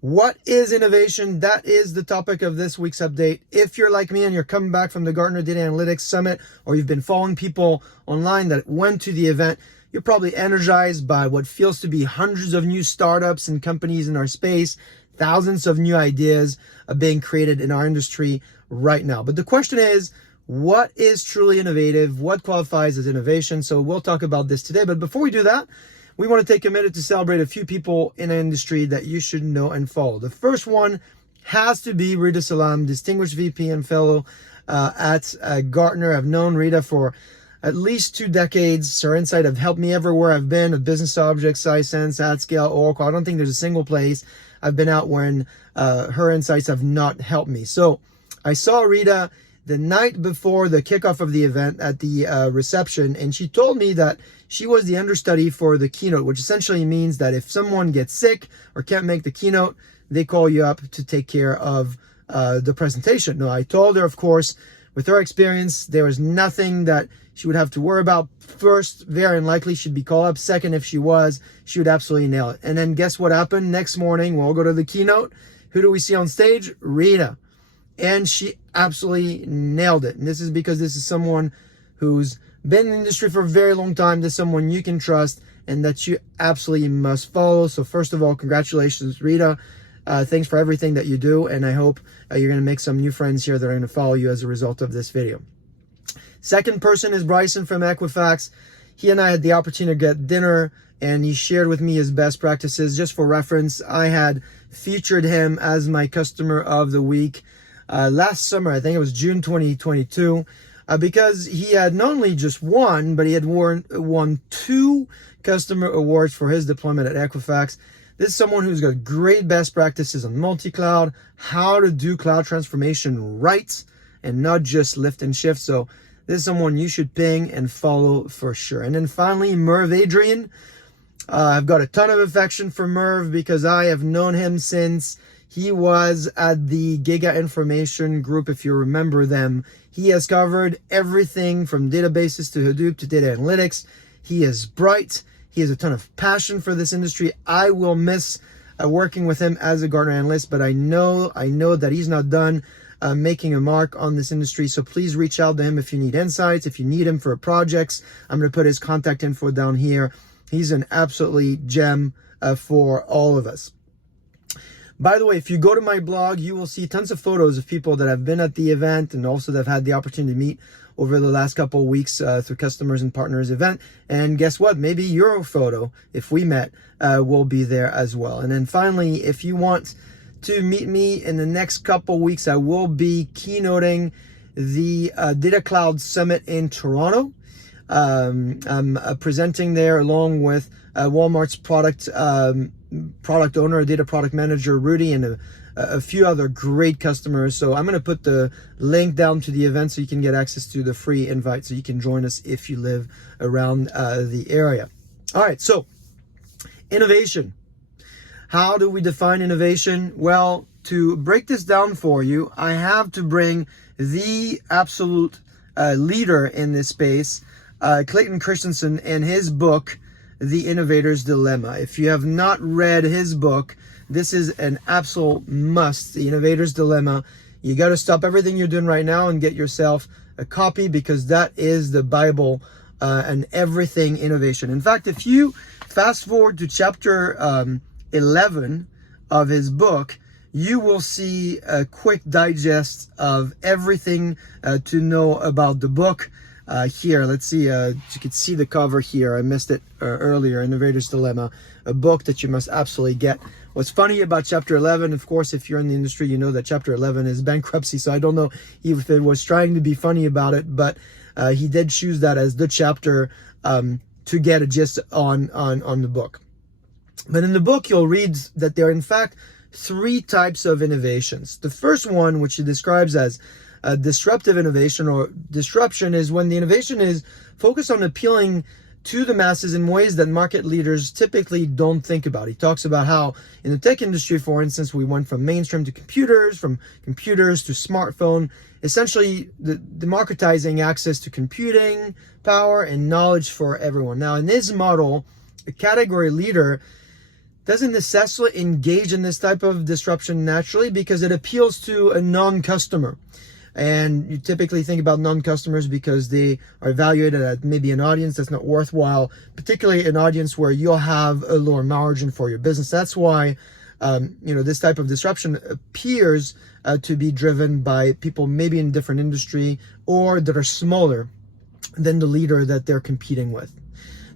What is innovation? That is the topic of this week's update. If you're like me and you're coming back from the Gartner Data Analytics Summit, or you've been following people online that went to the event, you're probably energized by what feels to be hundreds of new startups and companies in our space, thousands of new ideas being created in our industry right now. But the question is, what is truly innovative? What qualifies as innovation? So we'll talk about this today. But before we do that, we want to take a minute to celebrate a few people in the industry that you should know and follow. The first one has to be Rita Alarm, Distinguished VP and Fellow at Gartner. I've known Rita for at least 2 decades. Her insight have helped me everywhere I've been, with business objects, SciSense, AdScale, Oracle. I don't think there's a single place I've been out when her insights have not helped me. So I saw Rita the night before the kickoff of the event at the reception, and she told me that she was the understudy for the keynote, which essentially means that if someone gets sick or can't make the keynote, they call you up to take care of the presentation. Now, I told her, of course, with her experience, there was nothing that she would have to worry about. First, very unlikely she'd be called up. Second, if she was, she would absolutely nail it. And then guess what happened? Next morning, we'll go to the keynote. Who do we see on stage? Rita. And she absolutely nailed it. And this is because this is someone who's been in the industry for a very long time. This is someone you can trust and that you absolutely must follow. So first of all, congratulations, Rita. Thanks for everything that you do. And I hope you're going to make some new friends here that are going to follow you as a result of this video. Second person is Bryson from Equifax. He and I had the opportunity to get dinner, and he shared with me his best practices. Just for reference, I had featured him as my customer of the week last summer. I think it was June 2022, because he had not only just won, but he had won 2 customer awards for his deployment at Equifax. This is someone who's got great best practices on multi-cloud, how to do cloud transformation right, and not just lift and shift. So this is someone you should ping and follow for sure. And then finally, Merv Adrian. I've got a ton of affection for Merv because I have known him since he was at the Giga Information Group, if you remember them. He has covered everything from databases to Hadoop to data analytics. He is bright. He has a ton of passion for this industry. I will miss working with him as a Gartner analyst, but I know that he's not done making a mark on this industry. So please reach out to him if you need insights, if you need him for projects. I'm going to put his contact info down here. He's an absolutely gem for all of us. By the way, if you go to my blog, you will see tons of photos of people that have been at the event and also that have had the opportunity to meet over the last couple of weeks through customers and partners event. And guess what? Maybe your photo, if we met, will be there as well. And then finally, if you want to meet me in the next couple of weeks, I will be keynoting the Data Cloud Summit in Toronto. I'm presenting there along with Walmart's product owner, a data product manager, Rudy, and a few other great customers. So I'm going to put the link down to the event so you can get access to the free invite so you can join us if you live around the area. All right, so innovation. How do we define innovation? Well, to break this down for you, I have to bring the absolute leader in this space, Clayton Christensen, and his book, The Innovator's Dilemma. If you have not read his book, this is an absolute must, The Innovator's Dilemma. You got to stop everything you're doing right now and get yourself a copy, because that is the Bible and everything innovation. In fact, if you fast forward to chapter 11 of his book, you will see a quick digest of everything to know about the book. Here, let's see, you can see the cover here. I missed it earlier, Innovator's Dilemma, a book that you must absolutely get. What's funny about chapter 11, of course, if you're in the industry, you know that chapter 11 is bankruptcy, so I don't know if it was trying to be funny about it, but he did choose that as the chapter to get a gist on the book. But in the book, you'll read that there are, in fact, 3 types of innovations. The first one, which he describes as disruptive innovation or disruption, is when the innovation is focused on appealing to the masses in ways that market leaders typically don't think about. He talks about how in the tech industry, for instance, we went from mainstream to computers, from computers to smartphone, essentially democratizing access to computing power and knowledge for everyone. Now, in this model, a category leader doesn't necessarily engage in this type of disruption naturally because it appeals to a non-customer. And you typically think about non-customers because they are evaluated at maybe an audience that's not worthwhile, particularly an audience where you'll have a lower margin for your business. That's why, this type of disruption appears to be driven by people maybe in a different industry or that are smaller than the leader that they're competing with.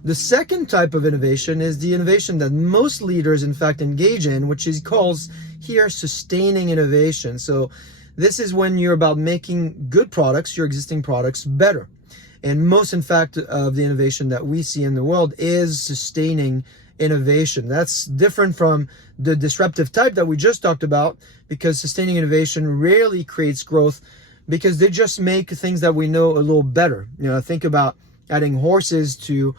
The second type of innovation is the innovation that most leaders, in fact, engage in, which he calls here sustaining innovation. So this is when you're about making good products, your existing products, better. And most, in fact, of the innovation that we see in the world is sustaining innovation. That's different from the disruptive type that we just talked about, because sustaining innovation rarely creates growth because they just make things that we know a little better. Think about adding horses to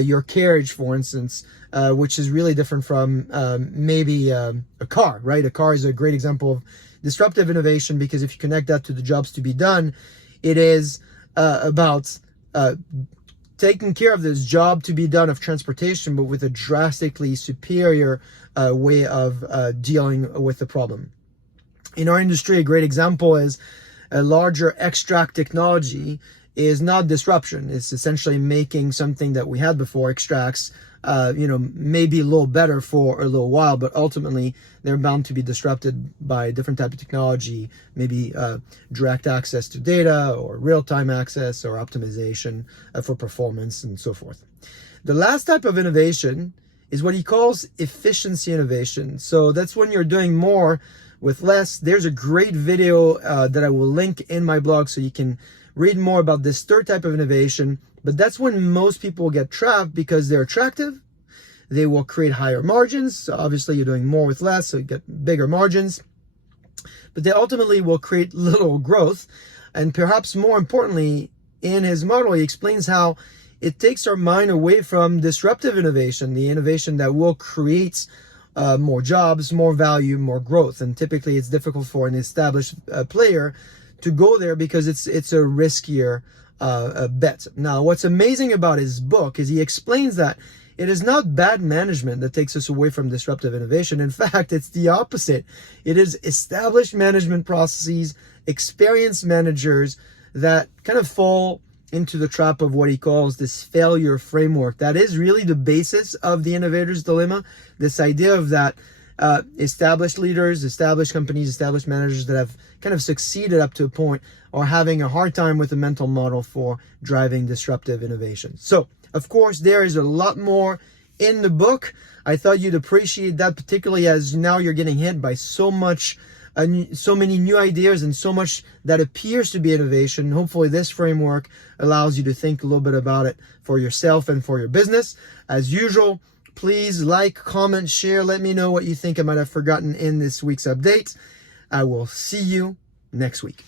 your carriage, for instance, which is really different from maybe a car, right? A car is a great example of disruptive innovation because if you connect that to the jobs to be done, it is about taking care of this job to be done of transportation, but with a drastically superior way of dealing with the problem. In our industry, a great example is a larger extract technology is not disruption. It's essentially making something that we had before, extracts, maybe a little better for a little while, but ultimately they're bound to be disrupted by a different type of technology, maybe direct access to data or real-time access or optimization for performance and so forth. The last type of innovation is what he calls efficiency innovation. So that's when you're doing more with less. There's a great video that I will link in my blog so you can read more about this third type of innovation. But that's when most people get trapped because they're attractive. They will create higher margins. So obviously you're doing more with less, so you get bigger margins. But they ultimately will create little growth. And perhaps more importantly, in his model, he explains how it takes our mind away from disruptive innovation, the innovation that will create more jobs, more value, more growth. And typically it's difficult for an established player to go there because it's a riskier bet. Now, what's amazing about his book is he explains that it is not bad management that takes us away from disruptive innovation. In fact, it's the opposite. It is established management processes, experienced managers that kind of fall into the trap of what he calls this failure framework. That is really the basis of the innovator's dilemma. This idea of that established leaders, established companies, established managers that have kind of succeeded up to a point are having a hard time with the mental model for driving disruptive innovation. So, of course, there is a lot more in the book. I thought you'd appreciate that, particularly as now you're getting hit by so many new ideas and so much that appears to be innovation. Hopefully this framework allows you to think a little bit about it for yourself and for your business. As usual, please like, comment, share. Let me know what you think I might have forgotten in this week's update. I will see you next week.